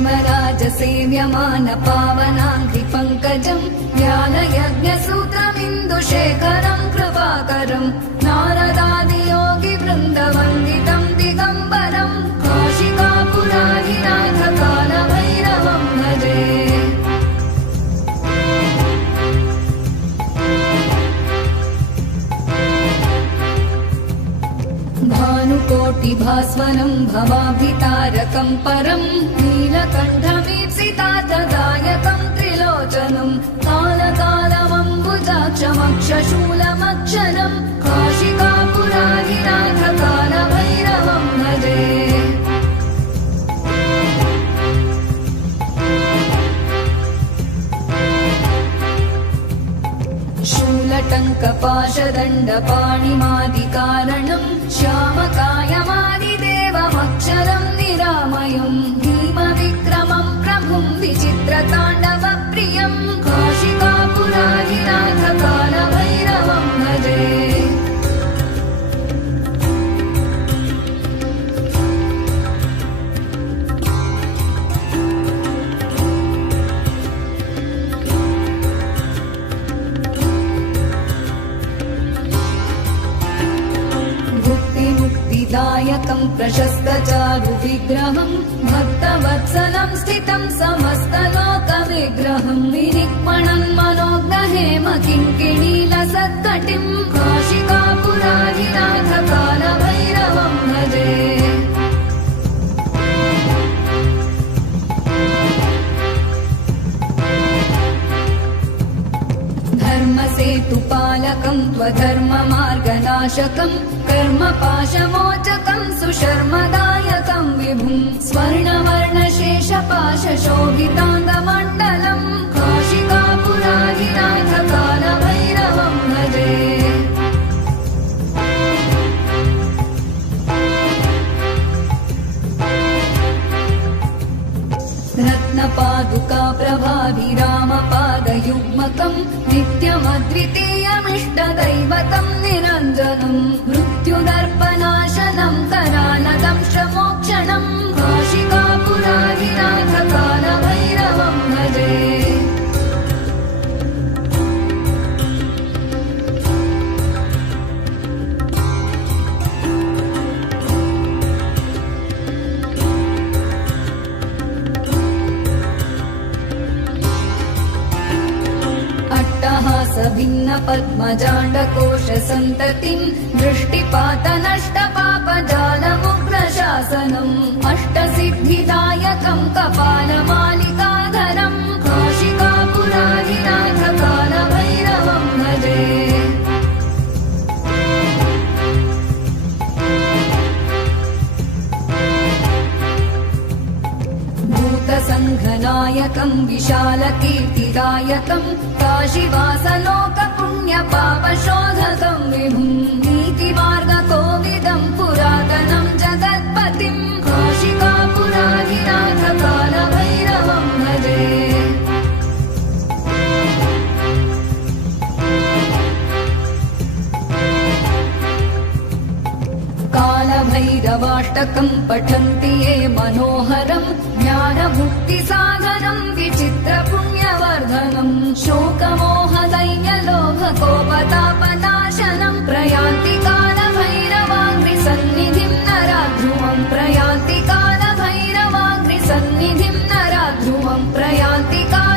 क्षेमराजसेव्यमान पावनाङ्घ्रिपङ्कजम् ज्ञानयज्ञसूत्रमिन्दुशेखरम् कृपाकरम् नारदादियोगिवृन्दवन्दितम् दिगम्बरम् काशिकापुराधिनाथकालभैरवम् भजे। भानुकोटिभास्वरम् भवाभितारकम् परम् नीलकण्ठमीप्सितार्थदायकम् त्रिलोचनम् कालकालमम्बुजाक्षमक्षशूलमक्षरम् काशिकापुराधिनाथकालभैरवम् भजे। शूलटङ्कपाशदण्डपाणिमादिकारणम् श्यामकायमादिदेवमक्षरम् निरामयम् भीमविक्रमम् प्रभुम् विचित्रताण्डवप्रियम् काशिकापुराधिनाथकालभैरवम् भजे। दायकम् प्रशस्तचारुविग्रहम् भक्तवत्सलम् स्थितम् समस्तलोकविग्रहम् विनिक्मणन् मनोग्रहेम किङ्किणीलसत्कटिम् काशिकापुराधिनाथकालभैरवम् भजे। धर्मसेतुपालकम् त्वधर्ममार्गनाशकम् कर्मपाशमोचकम् सुशर्मदायकम् विभुम् स्वर्णवर्णशेषपाशशोभिताङ्गमण्डलम् काशिकापुराधिनाथकालभैरवम् भजे। रत्नपादुका प्रभाभिरामपादयुग्मकम् नित्यमद्वितीयमिष्टदैवतम् निरञ्जनम् मृत्युदर्पनाशनम् करालदंशमोक्षणम् काशिकापुराधिनाथकालभैरवम् भजे। भिन्न पद्मजाण्डकोश सन्ततिम् दृष्टिपातनष्टपापजालमुग्रशासनम् अष्टसिद्धिदायकम् कपालमालिकाधरम् काशिकापुराधिनाथकालभैरवम् भजे। भूतसङ्घनायकम् विशालकीर्तिदायकम् काशीवासलोकपुण्यपापशोधकम् विभुम् नीतिमार्गकोविदम् पुरातनम् जगत्पतिम् काशिकापुराधिनाथकालभैरवम् भजे। कालभैरवाष्टकम् पठन्ति ये मनोहरम् ज्ञानमुक्तिसाधनम् विचित्रपुण्यवर्धनम् शोकमोहदैन्यलोभकोपतापनाशनम् प्रयान्ति कालभैरवाग्निसन्निधिम् नराध्रुवम् प्रयान्ति कालभैरवाग्निसन्निधिम् नराध्रुवम् प्रयान्ति